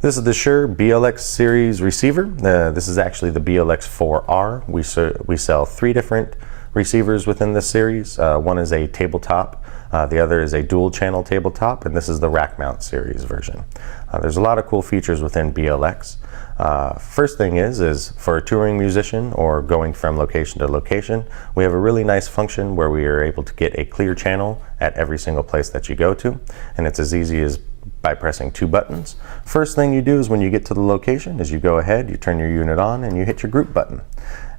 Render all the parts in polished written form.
This is the Shure BLX series receiver. This is actually the BLX4R. We sell 3 different receivers within this series. One is a tabletop, the other is a dual channel tabletop, and this is the rack mount series version. There's a lot of cool features within BLX. First thing is for a touring musician or going from location to location, we have a really nice function where we are able to get a clear channel at every single place that you go to, and it's as easy as by pressing 2 buttons. First thing you do is when you get to the location is you go ahead, you turn your unit on, and you hit your group button.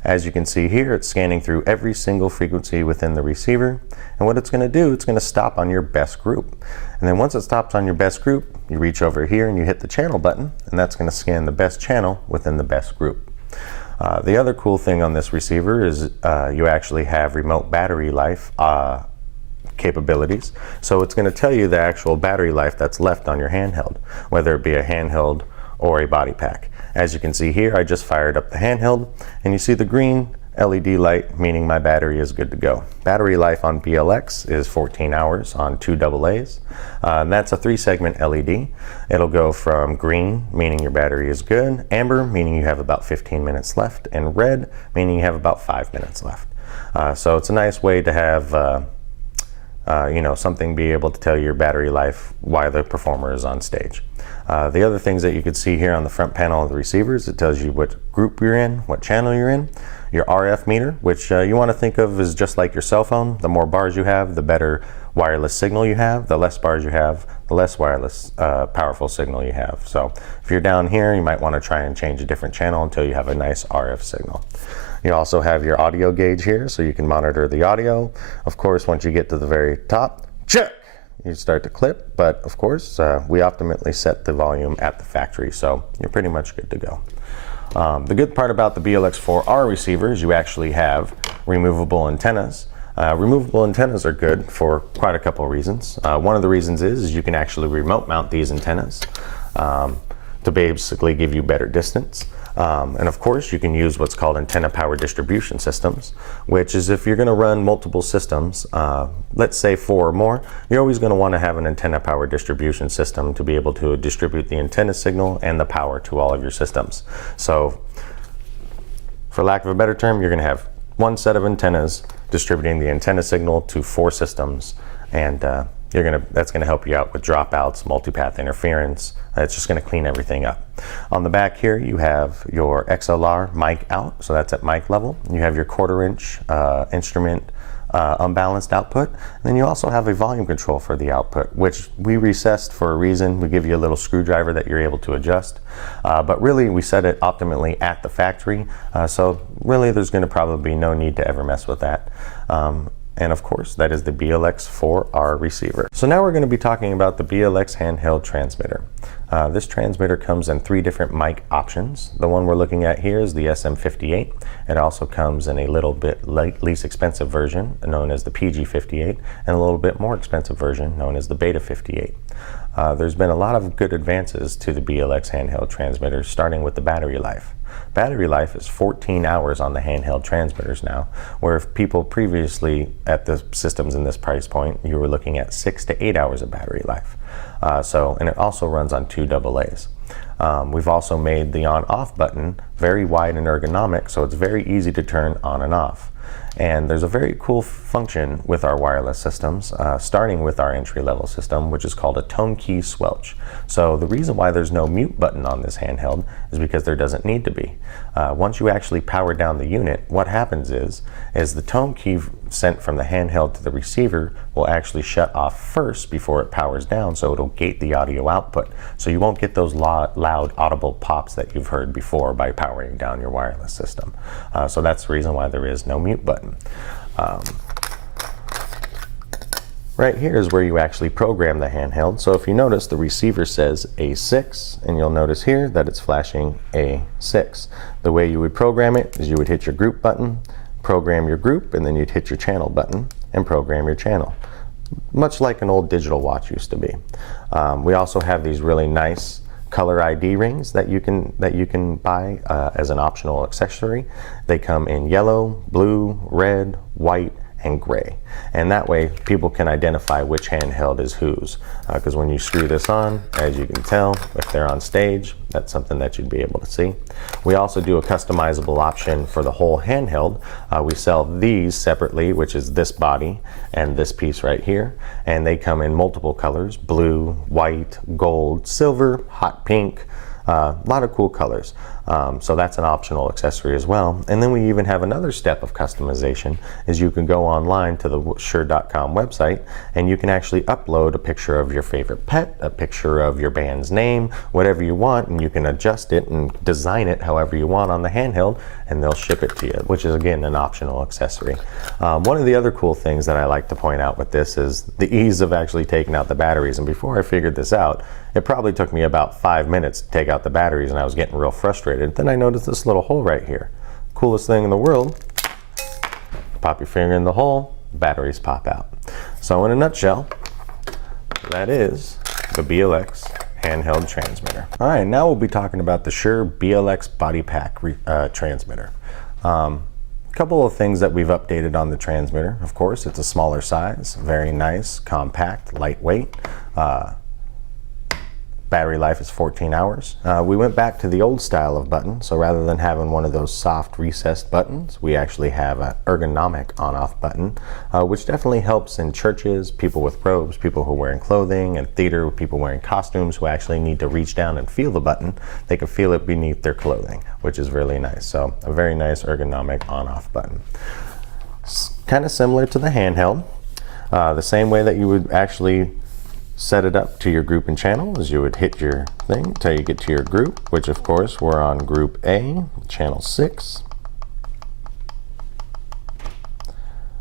As you can see here, it's scanning through every single frequency within the receiver, and what it's going to do, it's going to stop on your best group. And then once it stops on your best group, you reach over here and you hit the channel button, and that's going to scan the best channel within the best group. The other cool thing on this receiver is you actually have remote battery life capabilities. So it's going to tell you the actual battery life that's left on your handheld, whether it be a handheld or a body pack. As you can see here, I just fired up the handheld, and you see the green LED light, meaning my battery is good to go. Battery life on BLX is 14 hours on 2 AA's. And that's a 3-segment LED. It'll go from green, meaning your battery is good, amber, meaning you have about 15 minutes left, and red, meaning you have about 5 minutes left. So it's a nice way to have something be able to tell you your battery life while the performer is on stage. The other things that you can see here on the front panel of the receivers, it tells you what group you're in, what channel you're in, your RF meter, which you want to think of as just like your cell phone. The more bars you have, the better wireless signal you have. The less bars you have, the less wireless powerful signal you have. So if you're down here, you might want to try and change a different channel until you have a nice RF signal. You also have your audio gauge here, so you can monitor the audio. Of course, once you get to the very top, check, you start to clip, but of course, we optimally set the volume at the factory, so you're pretty much good to go. The good part about the BLX4R receiver is you actually have removable antennas. Removable antennas are good for quite a couple of reasons. One of the reasons is you can actually remote mount these antennas to basically give you better distance. And of course, you can use what's called antenna power distribution systems, which is if you're going to run multiple systems, let's say 4 or more, you're always going to want to have an antenna power distribution system to be able to distribute the antenna signal and the power to all of your systems. So, for lack of a better term, you're going to have 1 set of antennas distributing the antenna signal to 4 systems, and that's going to help you out with dropouts, multipath interference. It's just going to clean everything up. On the back here, you have your XLR mic out, so that's at mic level. You have your 1/4-inch instrument unbalanced output. And then you also have a volume control for the output, which we recessed for a reason. We give you a little screwdriver that you're able to adjust. But really, we set it optimally at the factory. So really, there's going to probably be no need to ever mess with that. And of course, that is the BLX4R receiver. So now we're going to be talking about the Blx Handheld Transmitter. This transmitter comes in 3 different mic options. The one we're looking at here is the SM58. It also comes in a little bit least expensive version known as the PG58 and a little bit more expensive version known as the Beta 58. There's been a lot of good advances to the Blx handheld transmitter, starting with the battery life. Battery life is 14 hours on the handheld transmitters now, where if people previously at the systems in this price point, you were looking at 6 to 8 hours of battery life. And it also runs on 2 AA's. We've also made the on-off button very wide and ergonomic, so it's very easy to turn on and off. And there's a very cool function with our wireless systems, starting with our entry-level system, which is called a tone key swelch. So the reason why there's no mute button on this handheld is because there doesn't need to be. Once you actually power down the unit, what happens is the tone key sent from the handheld to the receiver will actually shut off first before it powers down, so it'll gate the audio output. So you won't get those loud audible pops that you've heard before by powering down your wireless system. So that's the reason why there is no mute button. Right here is where you actually program the handheld. So if you notice, the receiver says A6, and you'll notice here that it's flashing A6. The way you would program it is you would hit your group button, program your group, and then you'd hit your channel button and program your channel, much like an old digital watch used to be. We also have these really nice color ID rings that you can buy as an optional accessory. They come in yellow, blue, red, white, and gray. And that way people can identify which handheld is whose. Because when you screw this on, as you can tell, if they're on stage, that's something that you'd be able to see. We also do a customizable option for the whole handheld. We sell these separately, which is this body and this piece right here. And they come in multiple colors: blue, white, gold, silver, hot pink, a lot of cool colors. So that's an optional accessory as well. And then we even have another step of customization, is you can go online to the Shure.com website and you can actually upload a picture of your favorite pet, a picture of your band's name, whatever you want, and you can adjust it and design it however you want on the handheld, and they'll ship it to you, which is again an optional accessory. One of the other cool things that I like to point out with this is the ease of actually taking out the batteries. And before I figured this out, it probably took me about 5 minutes to take out the batteries, and I was getting real frustrated. Then I noticed this little hole right here. Coolest thing in the world. Pop your finger in the hole, batteries pop out. So in a nutshell, that is the BLX Handheld Transmitter. All right, now we'll be talking about the Shure BLX Body-Pack Transmitter. Couple of things that we've updated on the transmitter. Of course, it's a smaller size, very nice, compact, lightweight. Battery life is 14 hours. We went back to the old style of button, so rather than having one of those soft recessed buttons, we actually have an ergonomic on-off button, which definitely helps in churches, people with robes, people who are wearing clothing, and theater, people wearing costumes who actually need to reach down and feel the button. They can feel it beneath their clothing, which is really nice. So a very nice ergonomic on-off button. Kind of similar to the handheld. The same way that you would actually set it up to your group and channel is you would hit your thing until you get to your group, which of course we're on group A, channel 6.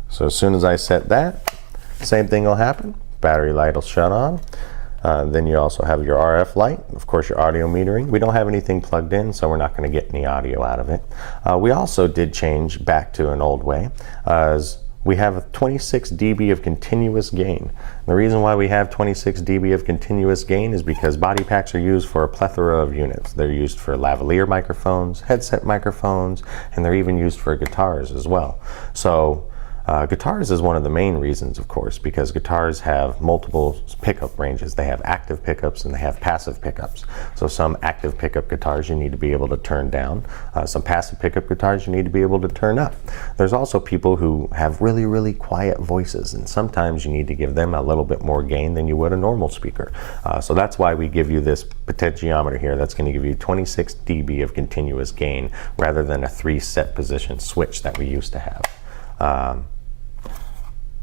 So as soon as I set that, same thing will happen. Battery light will shut on. Then you also have your RF light, of course your audio metering. We don't have anything plugged in, so we're not going to get any audio out of it. We also did change back to an old way, as we have 26 dB of continuous gain. The reason why we have 26 dB of continuous gain is because body packs are used for a plethora of units. They're used for lavalier microphones, headset microphones, and they're even used for guitars as well. So guitars is one of the main reasons, of course, because guitars have multiple pickup ranges. They have active pickups and they have passive pickups. So some active pickup guitars you need to be able to turn down. Some passive pickup guitars you need to be able to turn up. There's also people who have really, really quiet voices, and sometimes you need to give them a little bit more gain than you would a normal speaker. So that's why we give you this potentiometer here that's going to give you 26 dB of continuous gain rather than a 3 set position switch that we used to have.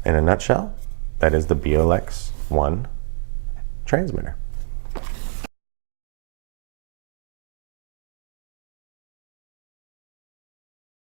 In a nutshell, that is the BLX1 transmitter.